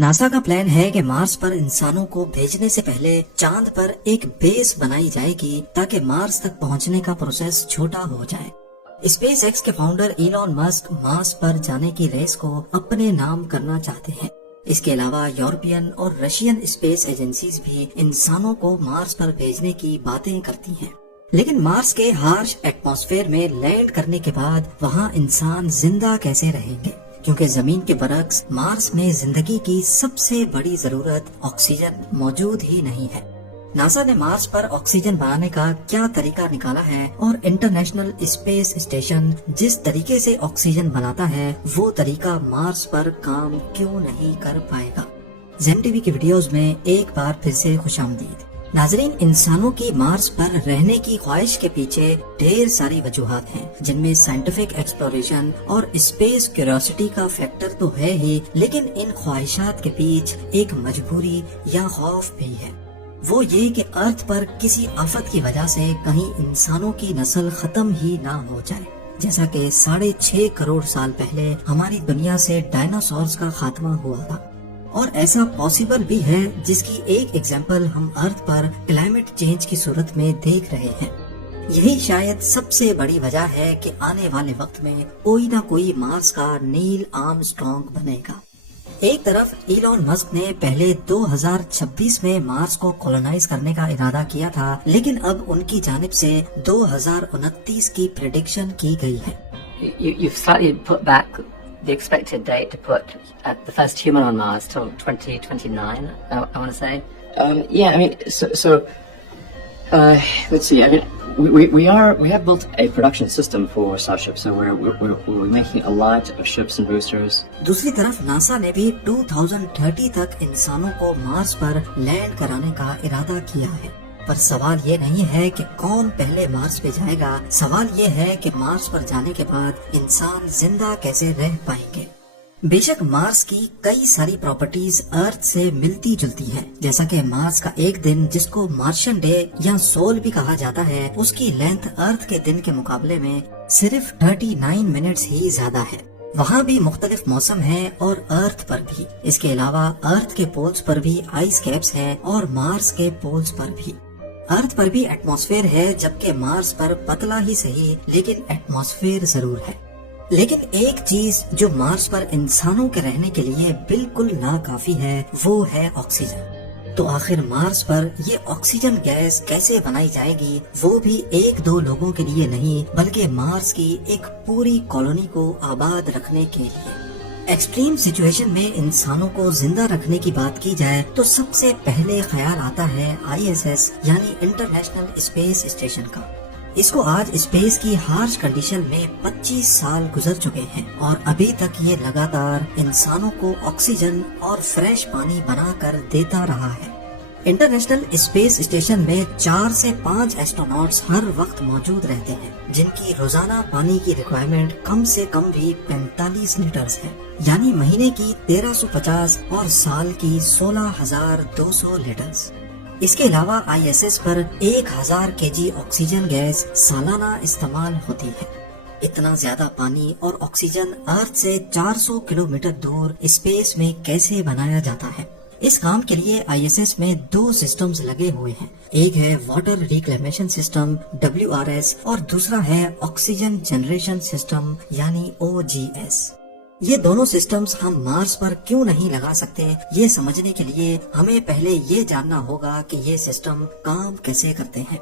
NASA کا plan ہے کہ مارس پر انسانوں کو بھیجنے سے پہلے چاند پر ایک بیس بنائی جائے گی تاکہ مارس تک پہنچنے کا پروسیس چھوٹا ہو جائے۔ اسپیس ایکس کے فاؤنڈر ایلون مسک مارس پر جانے کی ریس کو اپنے نام کرنا چاہتے ہیں۔ اس کے علاوہ یورپین اور رشین اسپیس ایجنسیز بھی انسانوں کو مارس پر بھیجنے کی باتیں کرتی ہیں، لیکن مارس کے ہارش ایٹماسفیئر میں لینڈ کرنے کے بعد وہاں انسان زندہ کیسے رہیں گے، کیونکہ زمین کے برعکس مارس میں زندگی کی سب سے بڑی ضرورت آکسیجن موجود ہی نہیں ہے۔ ناسا نے مارس پر آکسیجن بنانے کا کیا طریقہ نکالا ہے اور انٹرنیشنل اسپیس اسٹیشن جس طریقے سے آکسیجن بناتا ہے وہ طریقہ مارس پر کام کیوں نہیں کر پائے گا؟ زین ٹی وی کی ویڈیوز میں ایک بار پھر سے خوش آمدید۔ ناظرین، انسانوں کی مارس پر رہنے کی خواہش کے پیچھے ڈھیر ساری وجوہات ہیں، جن میں سائنٹیفک ایکسپلوریشن اور اسپیس کیوریوسٹی کا فیکٹر تو ہے ہی، لیکن ان خواہشات کے پیچھے ایک مجبوری یا خوف بھی ہے۔ وہ یہ کہ ارتھ پر کسی آفت کی وجہ سے کہیں انسانوں کی نسل ختم ہی نہ ہو جائے، جیسا کہ 6.5 کروڑ سال پہلے ہماری دنیا سے ڈائناسورز کا خاتمہ ہوا تھا۔ اور ایسا پاسبل بھی ہے، جس کی ایک ایگزامپل ہم ارتھ پر کلائمیٹ چینج کی صورت میں دیکھ رہے ہیں۔ یہی شاید سب سے بڑی وجہ ہے کہ آنے والے وقت میں کوئی نہ کوئی مارس کا نیل آرم اسٹرانگ بنے گا۔ ایک طرف ایلون مسک نے پہلے 2026 میں مارس کو کولونائز کرنے کا ارادہ کیا تھا، لیکن اب ان کی جانب سے 2029 کی پریڈکشن کی گئی ہے۔ You've slightly put back the expected date to put the first human on Mars till 2029, I want to say. Yeah, I mean, let's see. I mean, we have built a production system for Starship, so we're making a lot of ships and boosters. دوسری طرف NASA نے بھی 2030 تک انسانوں کو مارس پر land کرانے کا ارادہ کیا ہے، پر سوال یہ نہیں ہے کہ کون پہلے مارس پہ جائے گا، سوال یہ ہے کہ مارس پر جانے کے بعد انسان زندہ کیسے رہ پائیں گے۔ بے شک مارس کی کئی ساری پراپرٹیز ارتھ سے ملتی جلتی ہیں، جیسا کہ مارس کا ایک دن جس کو مارشن ڈے یا سول بھی کہا جاتا ہے، اس کی لینتھ ارتھ کے دن کے مقابلے میں صرف 39 منٹس ہی زیادہ ہے۔ وہاں بھی مختلف موسم ہیں اور ارتھ پر بھی۔ اس کے علاوہ ارتھ کے پولز پر بھی آئس کیپس ہیں اور مارس کے پولز پر بھی۔ ارتھ پر بھی ایٹماسفیئر ہے، جبکہ مارس پر پتلا ہی صحیح لیکن ایٹماسفیئر ضرور ہے۔ لیکن ایک چیز جو مارس پر انسانوں کے رہنے کے لیے بالکل ناکافی ہے وہ ہے آکسیجن۔ تو آخر مارس پر یہ آکسیجن گیس کیسے بنائی جائے گی، وہ بھی ایک دو لوگوں کے لیے نہیں بلکہ مارس کی ایک پوری کالونی کو آباد رکھنے کے لیے۔ ایکسٹریم سچویشن میں انسانوں کو زندہ رکھنے کی بات کی جائے تو سب سے پہلے خیال آتا ہے ISS یعنی انٹرنیشنل اسپیس اسٹیشن کا۔ اس کو آج اسپیس کی ہارش کنڈیشن میں 25 سال گزر چکے ہیں اور ابھی تک یہ لگاتار انسانوں کو آکسیجن اور فریش پانی بنا کر دیتا رہا ہے۔ انٹرنیشنل اسپیس اسٹیشن میں 4 سے 5 ایسٹروناٹس ہر وقت موجود رہتے ہیں، جن کی روزانہ پانی کی ریکوائرمنٹ کم سے کم بھی 45 لیٹرز ہے، یعنی مہینے کی 1350 اور سال کی 16,200 لیٹرز۔ اس کے علاوہ ISS پر 1000 kg آکسیجن گیس سالانہ استعمال ہوتی ہے۔ اتنا زیادہ پانی اور آکسیجن ارتھ سے 400 کلومیٹر دور اسپیس میں کیسے بنایا جاتا ہے؟ اس کام کے لیے ISS میں 2 سسٹمز لگے ہوئے ہیں، ایک ہے واٹر ریکلیمیشن سسٹم WRS اور دوسرا ہے آکسیجن جنریشن سسٹم یعنی OGS۔ یہ دونوں سسٹمز ہم مارس پر کیوں نہیں لگا سکتے، یہ سمجھنے کے لیے ہمیں پہلے یہ جاننا ہوگا کہ یہ سسٹم کام کیسے کرتے ہیں۔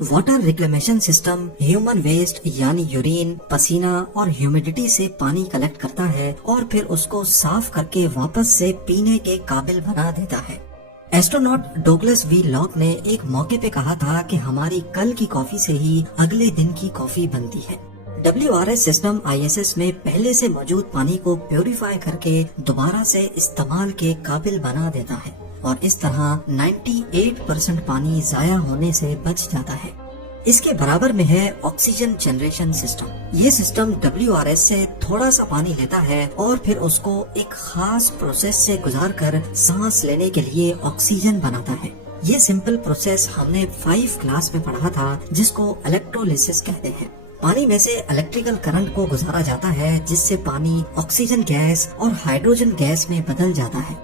واٹر ریکلیمیشن سسٹم ہیومن ویسٹ یعنی یورین، پسینہ اور ہیومیڈیٹی سے پانی کلیکٹ کرتا ہے اور پھر اس کو صاف کر کے واپس سے پینے کے قابل بنا دیتا ہے۔ ایسٹروناٹ ڈوگلس وی لاک نے ایک موقع پہ کہا تھا کہ ہماری کل کی کافی سے ہی اگلے دن کی کافی بنتی ہے۔ WRS سسٹم ISS میں پہلے سے موجود پانی کو پیوریفائی کر کے دوبارہ سے استعمال کے قابل بنا دیتا ہے اور اس طرح 98% پانی ضائع ہونے سے بچ جاتا ہے۔ اس کے برابر میں ہے آکسیجن جنریشن سسٹم۔ یہ سسٹم WRS سے تھوڑا سا پانی لیتا ہے اور پھر اس کو ایک خاص پروسیس سے گزار کر سانس لینے کے لیے آکسیجن بناتا ہے۔ یہ سمپل پروسیس ہم نے 5 کلاس میں پڑھا تھا، جس کو الیکٹرولیسس کہتے ہیں۔ پانی میں سے الیکٹریکل کرنٹ کو گزارا جاتا ہے، جس سے پانی آکسیجن گیس اور ہائیڈروجن گیس میں بدل جاتا ہے۔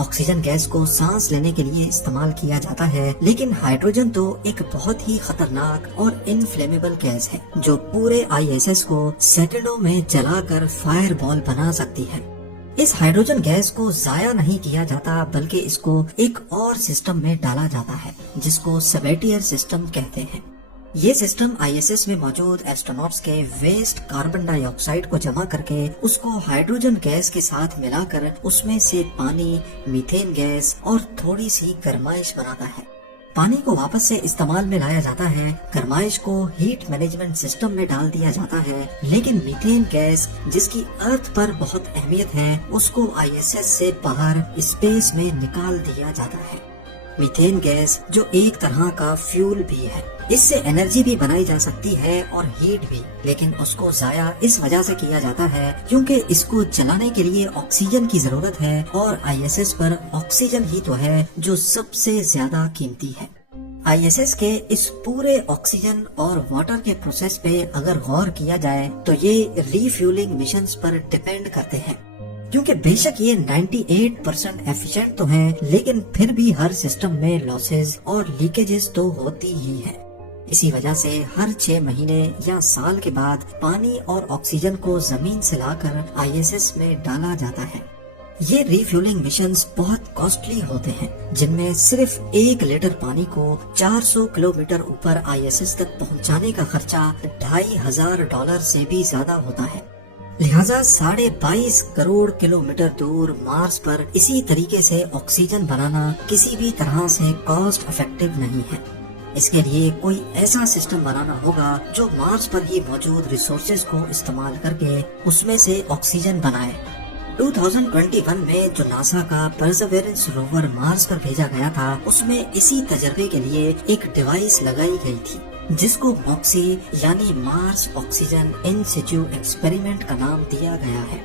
آکسیجن گیس کو سانس لینے کے لیے استعمال کیا جاتا ہے، لیکن ہائیڈروجن تو ایک بہت ہی خطرناک اور انفلیمیبل گیس ہے جو پورے ISS کو سیکنڈوں میں جلا کر فائر بال بنا سکتی ہے۔ اس ہائیڈروجن گیس کو ضائع نہیں کیا جاتا بلکہ اس کو ایک اور سسٹم میں ڈالا جاتا ہے جس کو سیبیٹیئر سسٹم کہتے ہیں۔ یہ سسٹم ISS میں موجود ایسٹروناٹس کے ویسٹ کاربن ڈائی آکسائڈ کو جمع کر کے اس کو ہائیڈروجن گیس کے ساتھ ملا کر اس میں سے پانی، میتھین گیس اور تھوڑی سی گرمائش بناتا ہے۔ پانی کو واپس سے استعمال میں لایا جاتا ہے، گرمائش کو ہیٹ مینجمنٹ سسٹم میں ڈال دیا جاتا ہے، لیکن میتھین گیس جس کی ارتھ پر بہت اہمیت ہے اس کو ISS سے باہر اسپیس میں نکال دیا جاتا ہے۔ میتھین گیس جو ایک طرح کا فیول بھی ہے، اس سے انرجی بھی بنائی جا سکتی ہے اور ہیٹ بھی، لیکن اس کو ضائع اس وجہ سے کیا جاتا ہے کیونکہ اس کو جلانے کے لیے آکسیجن کی ضرورت ہے اور ISS پر آکسیجن ہی تو ہے جو سب سے زیادہ قیمتی ہے۔ ISS کے اس پورے آکسیجن اور واٹر کے پروسیس پہ اگر غور کیا جائے تو یہ ری فیولنگ مشنز پر ڈیپینڈ کرتے ہیں، کیونکہ بے شک یہ 98% ایفیشینٹ تو ہیں، لیکن پھر بھی ہر سسٹم میں لاسز اور لیکیجز تو ہوتی ہی ہیں۔ اسی وجہ سے ہر 6 مہینے یا سال کے بعد پانی اور آکسیجن کو زمین سے لا کر ISS میں ڈالا جاتا ہے۔ یہ ری فیولنگ مشنز بہت کاسٹلی ہوتے ہیں، جن میں صرف 1 لیٹر پانی کو 400 کلومیٹر اوپر ISS تک پہنچانے کا خرچہ $2,500 سے بھی زیادہ ہوتا ہے۔ لہٰذا 22.5 کروڑ کلومیٹر دور مارس پر اسی طریقے سے آکسیجن بنانا کسی بھی طرح سے کاسٹ افیکٹو نہیں ہے۔ اس کے لیے کوئی ایسا سسٹم بنانا ہوگا جو مارس پر ہی موجود ریسورسز کو استعمال کر کے اس میں سے آکسیجن بنائے۔ 2021 میں جو ناسا کا پرسیورنس روور مارس پر بھیجا گیا تھا، اس میں اسی تجربے کے لیے ایک ڈیوائس لگائی گئی تھی جس کو موکسی یعنی مارس آکسیجن ان سیچو ایکسپیریمنٹ کا نام دیا گیا ہے۔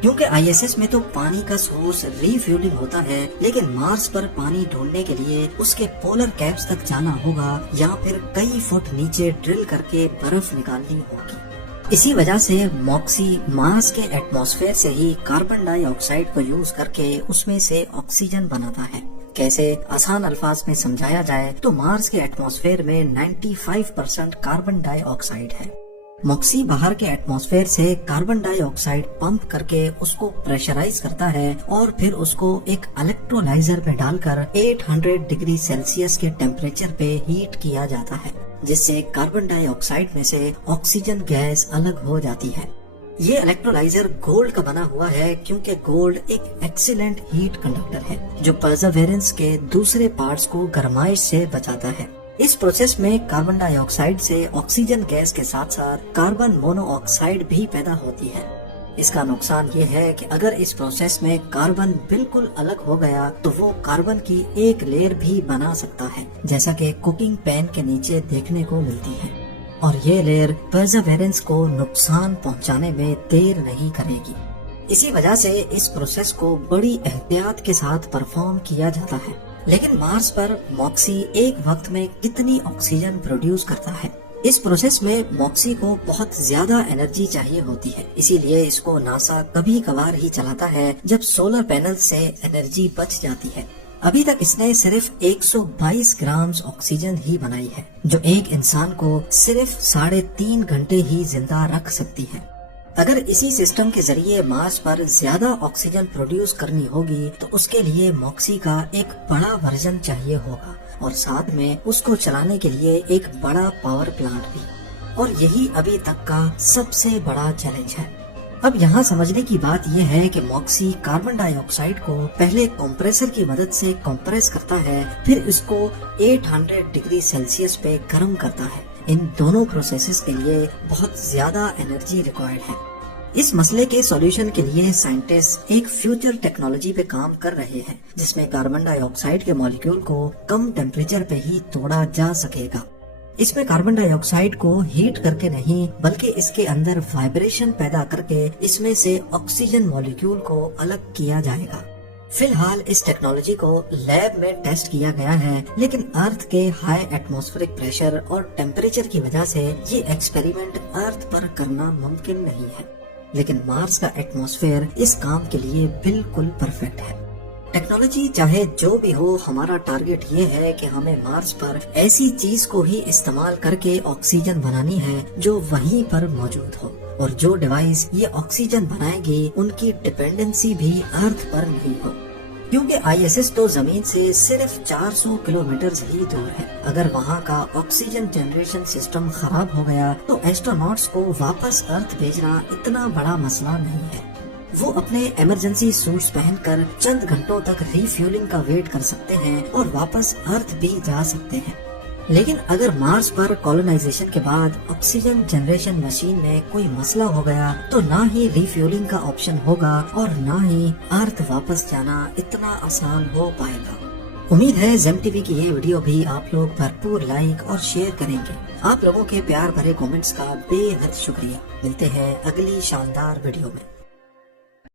کیونکہ ISS میں تو پانی کا سورس ری فیولنگ ہوتا ہے، لیکن مارس پر پانی ڈھونڈنے کے لیے اس کے پولر کیپس تک جانا ہوگا یا پھر کئی فٹ نیچے ڈرل کر کے برف نکالنی ہوگی۔ اسی وجہ سے موکسی مارس کے ایٹماسفیئر سے ہی کاربن ڈائی آکسائڈ کو یوز کر کے اس میں سے آکسیجن بناتا ہے۔ کیسے آسان الفاظ میں سمجھایا جائے تو مارس کے ایٹماسفیئر میں 95% کاربن ڈائی آکسائڈ ہے۔ موکسی باہر کے ایٹماسفیئر سے کاربن ڈائی آکسائڈ پمپ کر کے اس کو پریشرائز کرتا ہے اور پھر اس کو ایک الیکٹرولائزر میں ڈال کر 800 ڈگری سیلسیس کے ٹیمپریچر پہ ہیٹ کیا جاتا ہے، جس سے کاربن ڈائی آکسائڈ میں سے آکسیجن گیس الگ ہو جاتی ہے۔ یہ الیکٹرولائزر گولڈ کا بنا ہوا ہے کیونکہ گولڈ ایک ایکسیلنٹ ہیٹ کنڈکٹر ہے جو پرسیورنس کے دوسرے پارٹس کو گرمائش سے بچاتا ہے۔ اس پروسیس میں کاربن ڈائی آکسائڈ سے آکسیجن گیس کے ساتھ ساتھ کاربن مونو آکسائڈ بھی پیدا ہوتی ہے۔ اس کا نقصان یہ ہے کہ اگر اس پروسیس میں کاربن بالکل الگ ہو گیا تو وہ کاربن کی ایک لیئر بھی بنا سکتا ہے، جیسا کہ کوکنگ پین کے نیچے دیکھنے کو ملتی ہے، اور یہ لیئر پرسیورنس کو نقصان پہنچانے میں دیر نہیں کرے گی۔ اسی وجہ سے اس پروسیس کو بڑی احتیاط کے ساتھ پرفارم کیا جاتا ہے۔ لیکن مارس پر موکسی ایک وقت میں کتنی آکسیجن پروڈیوس کرتا ہے؟ اس پروسیس میں موکسی کو بہت زیادہ انرجی چاہیے ہوتی ہے، اسی لیے اس کو ناسا کبھی کبھار ہی چلاتا ہے جب سولر پینل سے انرجی بچ جاتی ہے۔ ابھی تک اس نے صرف 122 گرامز آکسیجن ہی بنائی ہے، جو ایک انسان کو صرف 3.5 گھنٹے ہی زندہ رکھ سکتی ہے۔ اگر اسی سسٹم کے ذریعے مارس پر زیادہ آکسیجن پروڈیوس کرنی ہوگی تو اس کے لیے موکسی کا ایک بڑا ورژن چاہیے ہوگا، اور ساتھ میں اس کو چلانے کے لیے ایک بڑا پاور پلانٹ بھی، اور یہی ابھی تک کا سب سے بڑا چیلنج ہے۔ اب یہاں سمجھنے کی بات یہ ہے کہ موکسی کاربن ڈائی آکسائڈ کو پہلے کمپریسر کی مدد سے کمپریس کرتا ہے، پھر اس کو 800 ڈگری سیلسیس پہ گرم کرتا ہے۔ ان دونوں پروسیسز کے لیے بہت زیادہ انرجی ریکوائرڈ ہے۔ اس مسئلے کے سولوشن کے لیے سائنٹسٹ ایک فیوچر ٹیکنالوجی پہ کام کر رہے ہیں جس میں کاربن ڈائی آکسائڈ کے مالیکیول کو کم ٹیمپریچر پہ ہی توڑا جا سکے گا۔ اس میں کاربن ڈائی آکسائڈ کو ہیٹ کر کے نہیں بلکہ اس کے اندر وائبریشن پیدا کر کے اس میں سے آکسیجن مالیکیول کو الگ کیا جائے گا۔ فی الحال اس ٹیکنالوجی کو لیب میں ٹیسٹ کیا گیا ہے، لیکن ارتھ کے ہائی ایٹماسفیرک پریشر اور ٹیمپریچر کی وجہ سے یہ ایکسپیریمنٹ ارتھ پر کرنا ممکن نہیں ہے، لیکن مارس کا ایٹماسفیئر اس کام کے لیے بالکل پرفیکٹ ہے۔ ٹیکنالوجی چاہے جو بھی ہو، ہمارا ٹارگٹ یہ ہے کہ ہمیں مارس پر ایسی چیز کو ہی استعمال کر کے آکسیجن بنانی ہے جو وہیں پر موجود ہو، اور جو ڈیوائس یہ آکسیجن بنائے گی ان کی ڈپینڈنسی بھی ارتھ پر نہیں ہو، کیونکہ آئی ایس ایس تو زمین سے صرف 400 کلومیٹر ہی دور ہے۔ اگر وہاں کا آکسیجن جنریشن سسٹم خراب ہو گیا تو ایسٹروناٹس کو واپس ارتھ بھیجنا اتنا بڑا مسئلہ نہیں ہے۔ وہ اپنے ایمرجنسی سوٹس پہن کر چند گھنٹوں تک ری فیولنگ کا ویٹ کر سکتے ہیں اور واپس ارتھ بھی جا سکتے ہیں۔ لیکن اگر مارس پر کولونائزیشن کے بعد آکسیجن جنریشن مشین میں کوئی مسئلہ ہو گیا تو نہ ہی ری فیولنگ کا آپشن ہوگا اور نہ ہی ارتھ واپس جانا اتنا آسان ہو پائے گا۔ امید ہے زیم ٹی وی کی یہ ویڈیو بھی آپ لوگ بھرپور لائک اور شیئر کریں گے۔ آپ لوگوں کے پیار بھرے کامنٹس کا بے حد شکریہ۔ ملتے ہیں اگلی شاندار ویڈیو میں۔